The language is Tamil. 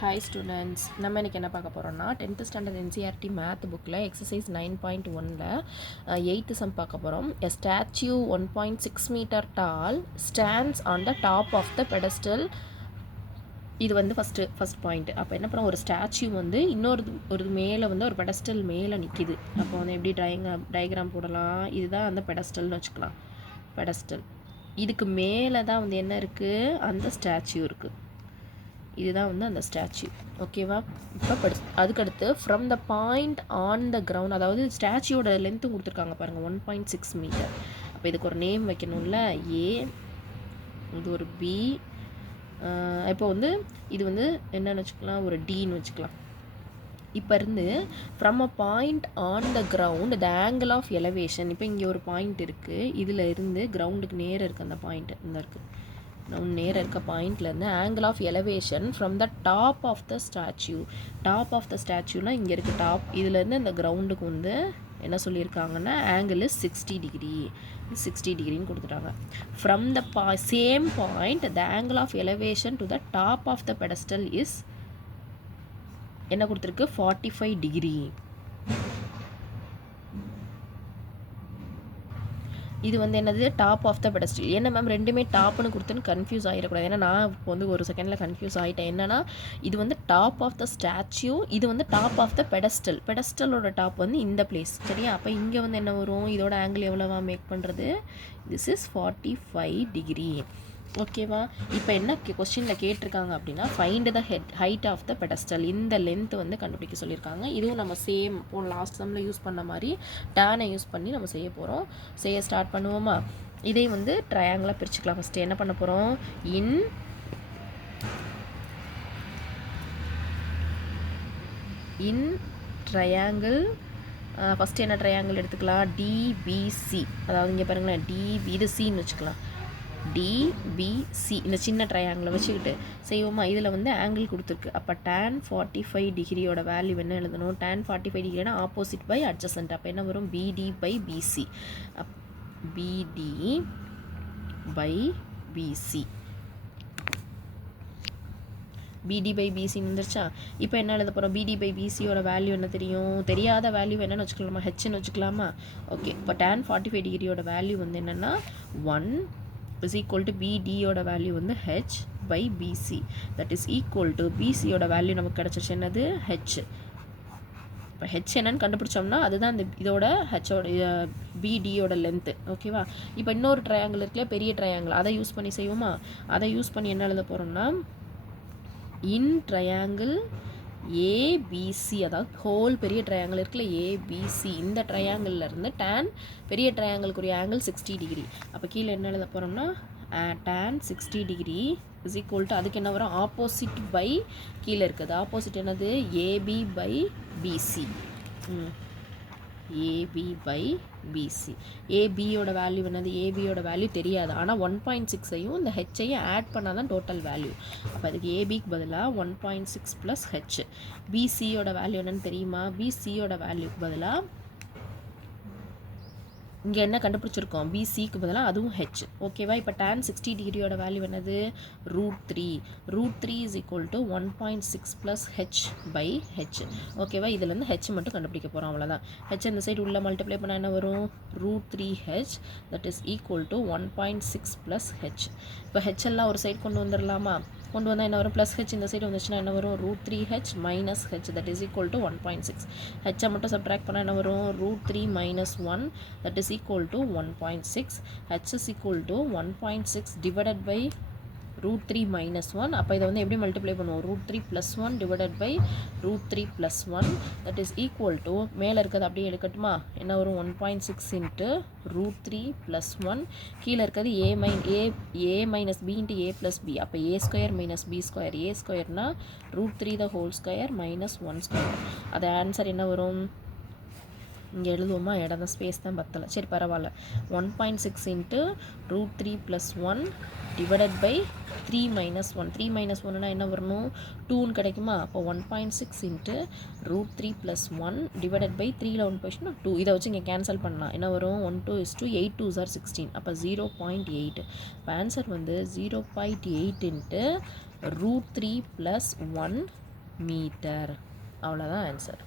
ஹாய் ஸ்டூடெண்ட்ஸ், நம்ம இன்றைக்கி என்ன பார்க்க போகிறோம்னா 10th ஸ்டாண்டர்ட் என்சிஆர்டி மேத் புக்கில் எக்ஸசைஸ் 9.1ல் 8th சம் பார்க்க போகிறோம். A statue 1.6 metre tall stands on the top of the pedestal. இது வந்து ஃபஸ்ட் பாயிண்ட். அப்போ என்ன பண்ணுறோம், ஒரு ஸ்டாச்சு வந்து ஒரு மேலே வந்து ஒரு பெடஸ்டல் மேலே நிற்கிது. அப்போ வந்து எப்படி டயக்ராம் போடலாம், இதுதான் அந்த பெடஸ்டல்னு வச்சுக்கலாம். பெடஸ்டல் இதுக்கு மேலே தான் வந்து என்ன இருக்குது, அந்த ஸ்டாச்சு இருக்குது. இதுதான் வந்து அந்த ஸ்டாச்சு. ஓகேவா? இப்போ அதுக்கடுத்து from the point on the ground, அதாவது ஸ்டாச்சுவோட லென்த்து கொடுத்துருக்காங்க பாருங்கள், 1.6 மீட்டர். அப்போ இதுக்கு ஒரு நேம் வைக்கணும்ல, ஏ, இது ஒரு பி, இப்போ வந்து இது வந்து என்னென்னு வச்சுக்கலாம், ஒரு டின்னு வச்சுக்கலாம். இப்போ இருந்து from a point on the ground the angle of elevation. இப்போ இங்கே ஒரு பாயிண்ட் இருக்குது, இதில் இருந்து கிரவுண்டுக்கு நேரம் இருக்குது அந்த பாயிண்ட், இந்த இருக்குது நேராக இருக்க பாயிண்ட்லேருந்து angle of elevation from the top of the statue. Top of the ஸ்டாச்சுனா இங்கே இருக்குது டாப், இதுலேருந்து இந்த கிரவுண்டுக்கு வந்து என்ன சொல்லியிருக்காங்கன்னா ஆங்கிள் இஸ் 60 டிகிரி. 60 டிகிரின்னு கொடுத்துட்டாங்க. From the same point the angle of elevation to the top of the pedestal is என்ன கொடுத்துருக்கு, 45 டிகிரி. இது வந்து என்னது, டாப் ஆஃப் த பெடஸ்டல். என்ன மேம் ரெண்டுமே டாப்னு கொடுத்துன்னு கன்ஃபியூஸ் ஆகிடக்கூடாது. ஏன்னா நான் இப்போ வந்து ஒரு செகண்டில் கன்ஃபியூஸ் ஆகிட்டேன். என்னன்னா இது வந்து டாப் ஆஃப் த ஸ்டாச்சு, இது வந்து டாப் ஆஃப் த பெடஸ்டல். பெடஸ்டலோட டாப் வந்து இந்த பிளேஸ், சரியா? அப்போ இங்கே வந்து என்ன வரும், இதோட ஆங்கிள் எவ்வளோவா மேக் பண்ணுறது, திஸ் இஸ் 45 டிகிரி. ஓகேவா? இப்போ என்ன கொஸ்டினில் கேட்டிருக்காங்க அப்படின்னா, find the height of the pedestal. இந்த லென்த் வந்து கண்டுபிடிக்க சொல்லியிருக்காங்க. இதுவும் நம்ம சேம் லாஸ்ட் சம்மில் யூஸ் பண்ண மாதிரி டேனை யூஸ் பண்ணி நம்ம செய்ய போகிறோம். செய்ய ஸ்டார்ட் பண்ணுவோமா? இதே வந்து ட்ரையாங்கிளாக பிரிச்சுக்கலாம். ஃபஸ்ட்டு என்ன பண்ண போகிறோம், இன் ட்ரையாங்கிள். ஃபஸ்ட்டு என்ன ட்ரையாங்கிள் எடுத்துக்கலாம், டிபிசி. அதாவது இங்கே பாருங்களேன், டிபி, இது சின்னு வச்சுக்கலாம். டிபிசி இந்த சின்ன ட்ரையாங்கிளை வச்சுக்கிட்டு செய்வோமா? இதில் வந்து ஆங்கிள் கொடுத்துருக்கு. அப்போ tan 45 டிகிரியோட வேல்யூ என்ன எழுதணும், tan 45 டிகிரினா ஆப்போசிட் பை அட்ஜசன்ட். அப்போ என்ன வரும், BD by BC. BD by BC, BD by பிசின்னு வந்துருச்சா? இப்போ என்ன எழுத போகிறோம், பிடி பை பிசியோட வேல்யூ என்ன தெரியும், தெரியாத வேல்யூ என்னென்னு வச்சுக்கலாமா, ஹெச்ன்னு வச்சுக்கலாமா? ஓகே, இப்போ tan 45 டிகிரியோட வேல்யூ வந்து என்னென்னா 1 is equal to BD யோட வேல்யூ வந்து H by BC, that is equal to BC யோட வேல்யூ நமக்கு கிடச்சிச்சு என்னது, H. இப்போ H என்னன்னு கண்டுபிடிச்சோம்னா அதுதான் இந்த இதோட ஹெச்சோட பிடியோட லென்த்து. ஓகேவா? இப்போ இன்னொரு ட்ரையாங்கிள் இருக்குல்ல, பெரிய ட்ரையாங்கிள், அதை யூஸ் பண்ணி செய்வோமா? அதை யூஸ் பண்ணி என்ன எழுத போகிறோம்னா, இன் ட்ரையாங்கிள் ஏபிசி, அதாவது ஹோல் பெரிய ட்ரையாங்கிள் இருக்குல்ல ஏபிசி, இந்த ட்ரையாங்கிள்லேருந்து டேன் பெரிய ட்ரையாங்கிளுக்குரிய ஆங்கிள் 60 டிகிரி. அப்போ கீழே என்ன எழுத போகிறோம்னா, tan 60 degree is equal to அதுக்கு என்ன வரும், ஆப்போசிட் பை கீழே இருக்குது, ஆப்போசிட் என்னது, AB by BC. AB by BC. ஏபியோட வேல்யூ என்னது, ஏபியோட வேல்யூ தெரியாது. ஆனால் 1.6ஐயும் இந்த ஹெச்சையும் ஆட் பண்ணால் தான் டோட்டல் வேல்யூ. அப்போ அதுக்கு ஏபிக்கு பதிலாக 1.6 ப்ளஸ் ஹெச். பிசியோட வேல்யூ என்னன்னு தெரியுமா, பிசியோட வேல்யூக்கு பதிலாக இங்கே என்ன கண்டுபிடிச்சிருக்கோம், பிசிக்கு பதிலாக அதுவும் ஹெச். ஓகேவா? இப்போ tan 60 டிகிரியோட வேல்யூ என்னது, √3. √3 is equal to 1.6 plus h by h. ஓகேவா? இதுலேருந்து ஹெச் மட்டும் கண்டுபிடிக்க போகிறோம், அவ்வளோதான். ஹெச் இந்த சைடு உள்ள மல்டிப்ளை பண்ணால் என்ன வரும், √3h, that is equal to 1.6 plus H. இப்போ ஹெச் எல்லாம் ஒரு சைடு கொண்டு வந்துடலாமா? கொண்டு வந்தால் என்ன வரும், ப்ளஸ் ஹெச் இந்த சைடு வந்துச்சுன்னா என்ன வரும், √3h minus H, that is equal to 1.6. ஹெச்சை மட்டும் சப்ட்ராக்ட் பண்ணால் என்ன வரும், √3 minus 1, that is equal to 1.6. h is equal to 1.6 divided by √3 minus 1. அப்போ இதை வந்து எப்படி மல்டிப்ளை பண்ணுவோம், √3 plus 1 divided by √3 plus 1, that is equal to மேலே இருக்கிறது அப்படியே எடுக்கட்டுமா, என்ன வரும், 1.6 into √3 plus 1, கீழே இருக்கிறது a minus b into a plus b. அப்போ a square minus b square, a squareனா √3 the whole square minus 1 square. அது ஆன்சர் என்ன வரும், இங்கே எழுதுவோமா, இடம் தான், ஸ்பேஸ் தான் பத்தலை, சரி பரவாயில்ல. 1.6 இன்ட்டு √3 + 1 டிவைடட் பை 3 - 1. 3 - 1னா என்ன வரணும், 2ன்னு கிடைக்குமா? அப்போ 1.6 இன்ட்டு √3 + 1 டிவைடட் பை 3ல் 1 போயிடுச்சுன்னா 2. இதை வச்சு இங்கே கேன்சல் பண்ணலாம். என்ன வரும், 1 2 is 2, 8 2s are 16. அப்போ 0.8. இப்போ ஆன்சர் வந்து 0.8 இன்ட்டு √3 + 1 மீட்டர். அவ்வளோதான் ஆன்சர்.